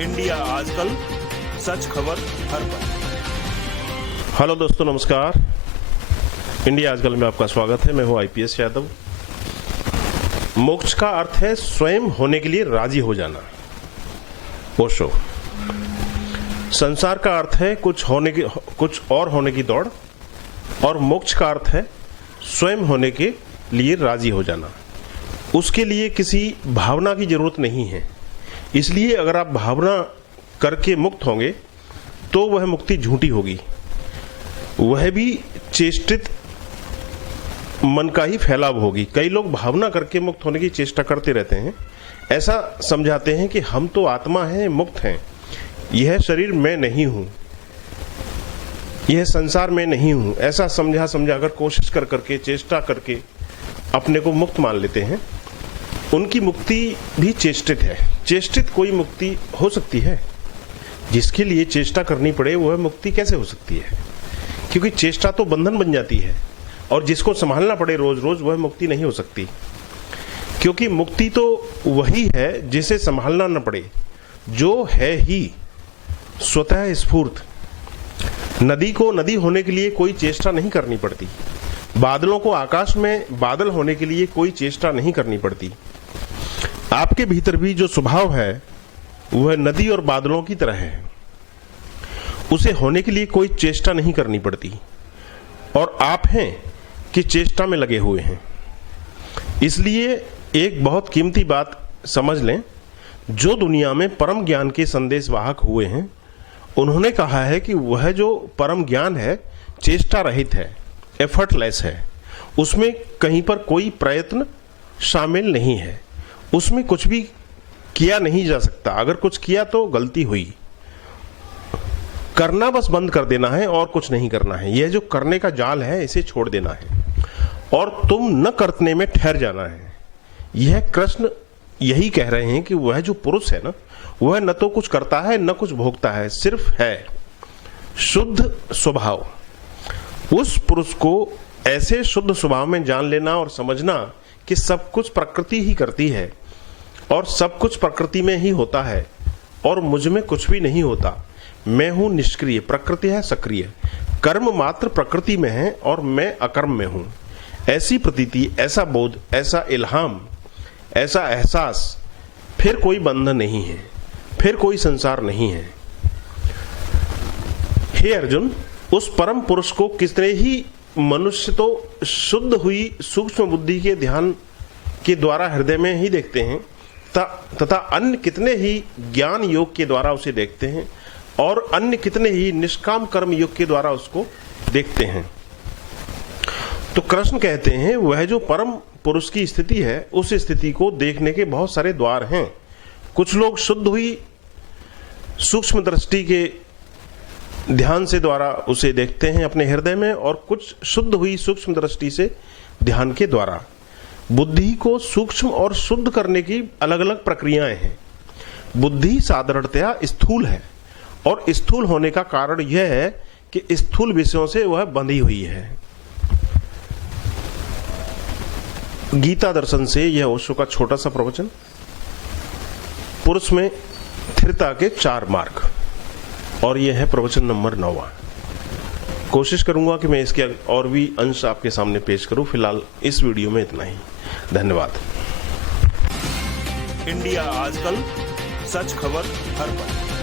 India आजकल, सच खबर हर पल। हेलो दोस्तों, नमस्कार। इंडिया आजकल में आपका स्वागत है। मैं हूं आईपीएस यादव। मोक्ष का अर्थ है स्वयं होने के लिए राजी हो जाना। ओशो। संसार का अर्थ है कुछ और होने की दौड़, और मोक्ष का अर्थ है स्वयं होने के लिए राजी हो जाना। उसके लिए किसी भावना की जरूरत नहीं है। इसलिए अगर आप भावना करके मुक्त होंगे तो वह मुक्ति झूठी होगी, वह भी चेष्टित मन का ही फैलाव होगी। कई लोग भावना करके मुक्त होने की चेष्टा करते रहते हैं, ऐसा समझाते हैं कि हम तो आत्मा हैं, मुक्त हैं, यह शरीर मैं नहीं हूं, यह संसार में नहीं हूं। ऐसा समझा कर कोशिश कर करके चेष्टा करके अपने को मुक्त मान लेते हैं। उनकी मुक्ति भी चेष्टित है। चेष्टित कोई मुक्ति हो सकती है? जिसके लिए चेष्टा करनी पड़े वह मुक्ति कैसे हो सकती है? क्योंकि चेष्टा तो बंधन बन जाती है, और जिसको संभालना पड़े रोज रोज वह मुक्ति नहीं हो सकती। क्योंकि मुक्ति तो वही है जिसे संभालना न पड़े, जो है ही स्वतः स्फूर्त। नदी को नदी होने के लिए कोई चेष्टा नहीं करनी पड़ती। बादलों को आकाश में बादल होने के लिए कोई चेष्टा नहीं करनी पड़ती। आपके भीतर भी जो स्वभाव है वह नदी और बादलों की तरह है। उसे होने के लिए कोई चेष्टा नहीं करनी पड़ती, और आप हैं कि चेष्टा में लगे हुए हैं। इसलिए एक बहुत कीमती बात समझ लें। जो दुनिया में परम ज्ञान के संदेश वाहक हुए हैं, उन्होंने कहा है कि वह जो परम ज्ञान है चेष्टा रहित है, एफर्टलेस है। उसमें कहीं पर कोई प्रयत्न शामिल नहीं है। उसमें कुछ भी किया नहीं जा सकता। अगर कुछ किया तो गलती हुई। करना बस बंद कर देना है और कुछ नहीं करना है। यह जो करने का जाल है इसे छोड़ देना है, और तुम न करने में ठहर जाना है। यह कृष्ण यही कह रहे हैं कि वह जो पुरुष है ना, वह न तो कुछ करता है न कुछ भोगता है, सिर्फ है शुद्ध स्वभाव। उस पुरुष को ऐसे शुद्ध स्वभाव में जान लेना और समझना कि सब कुछ प्रकृति ही करती है, और सब कुछ प्रकृति में ही होता है, और मुझ में कुछ भी नहीं होता। मैं हूं निष्क्रिय, प्रकृति है सक्रिय। कर्म मात्र प्रकृति में है और मैं अकर्म में हूं। ऐसी प्रतीति, ऐसा बोध, ऐसा इल्हाम, ऐसा एहसास, फिर कोई बंधन नहीं है, फिर कोई संसार नहीं है। हे अर्जुन, उस परम पुरुष को कितने ही मनुष्य तो शुद्ध हुई सूक्ष्म बुद्धि के ध्यान के द्वारा हृदय में ही देखते हैं, तथा अन्य कितने ही ज्ञान योग के द्वारा उसे देखते हैं, और अन्य कितने ही निष्काम कर्म योग के द्वारा उसको देखते हैं। तो कृष्ण कहते हैं वह जो परम पुरुष की स्थिति है, उस स्थिति को देखने के बहुत सारे द्वार हैं। कुछ लोग शुद्ध हुई सूक्ष्म दृष्टि के ध्यान से द्वारा उसे देखते हैं अपने हृदय में, और कुछ शुद्ध हुई सूक्ष्म दृष्टि से ध्यान के द्वारा। बुद्धि को सूक्ष्म और शुद्ध करने की अलग अलग प्रक्रियाएं हैं। बुद्धि साधारणतया स्थूल है, और स्थूल होने का कारण यह है कि स्थूल विषयों से वह बंधी हुई है। गीता दर्शन से यह ओशो का छोटा सा प्रवचन। पुरुष में स्थिरता के 4 मार्ग, और यह है प्रवचन नंबर 9। कोशिश करूंगा कि मैं इसके और भी अंश आपके सामने पेश करूं। फिलहाल इस वीडियो में इतना ही। धन्यवाद। इंडिया आजकल, सच खबर हर पल।